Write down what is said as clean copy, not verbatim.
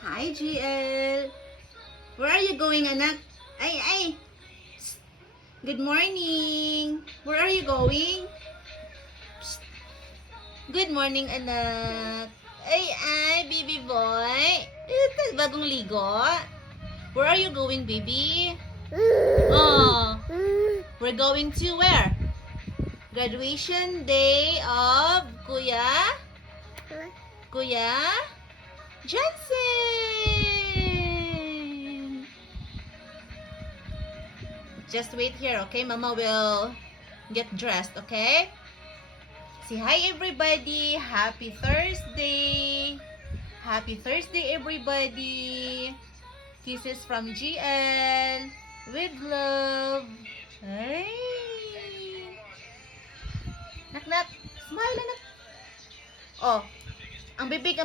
Hi, GL. Where are you going, anak? Ay. Psst. Good morning. Where are you going? Psst. Good morning, anak. Ay, baby boy. Ito, bagong ligo. Where are you going, baby? Oh, we're going to where? Graduation day of Kuya Johnson. Just wait here, okay? Mama will get dressed, okay? Say hi, everybody. Happy Thursday. Happy Thursday, everybody. Kisses from GL with love. Hey. Nak. Smile, anak. Oh, ang bibig.